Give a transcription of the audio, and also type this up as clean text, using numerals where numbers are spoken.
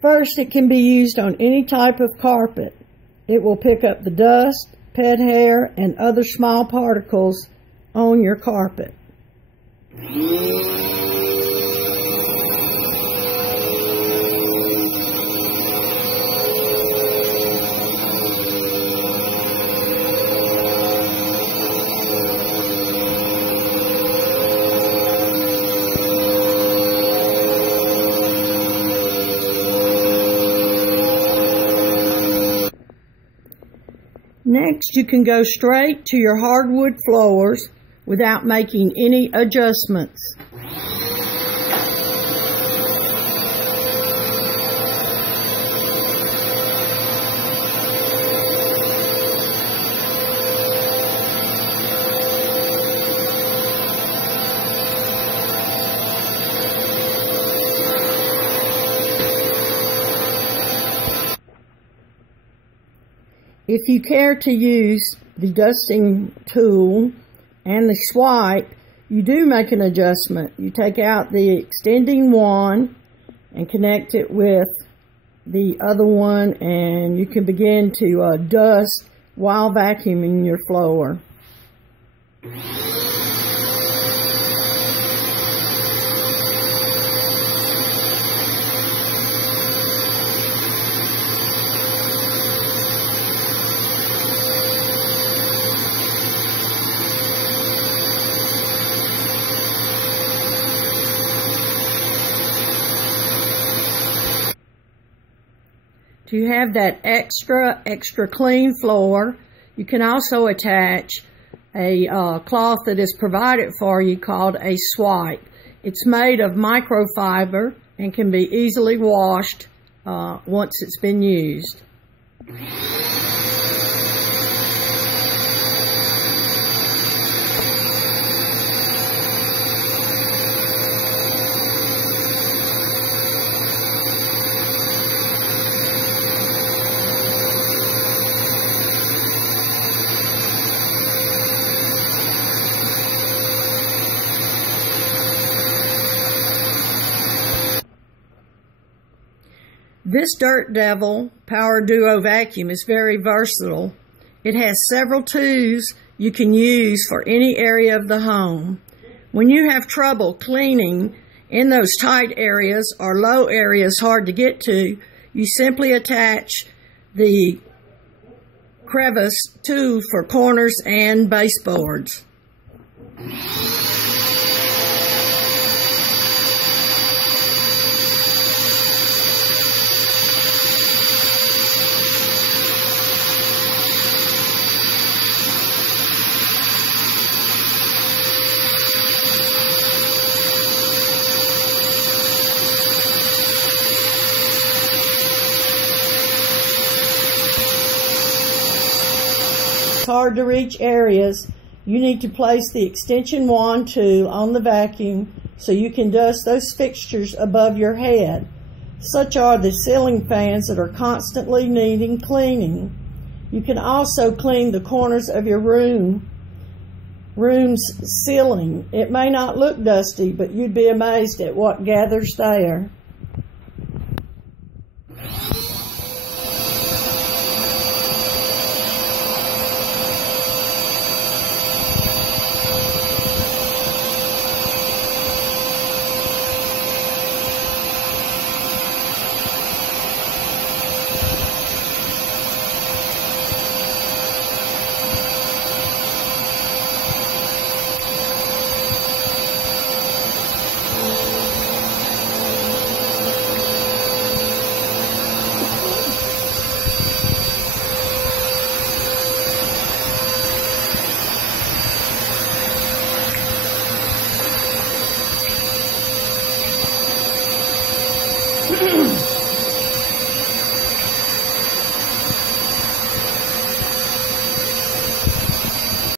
First, it can be used on any type of carpet. It will pick up the dust, pet hair, and other small particles on your carpet. Next, you can go straight to your hardwood floors without making any adjustments. If you care to use the dusting tool and the swipe, you do make an adjustment. You take out the extending one and connect it with the other one, and you can begin to dust while vacuuming your floor. To have that extra clean floor, you can also attach a cloth that is provided for you called a swipe. It's made of microfiber and can be easily washed once it's been used. This Dirt Devil Power Duo vacuum is very versatile. It has several tools you can use for any area of the home. When you have trouble cleaning in those tight areas or low areas hard to get to, you simply attach the crevice tool for corners and baseboards. Hard to reach areas, you need to place the extension wand tool on the vacuum so you can dust those fixtures above your head. Such are the ceiling fans that are constantly needing cleaning. You can also clean the corners of your room's ceiling. It may not look dusty, but you'd be amazed at what gathers there.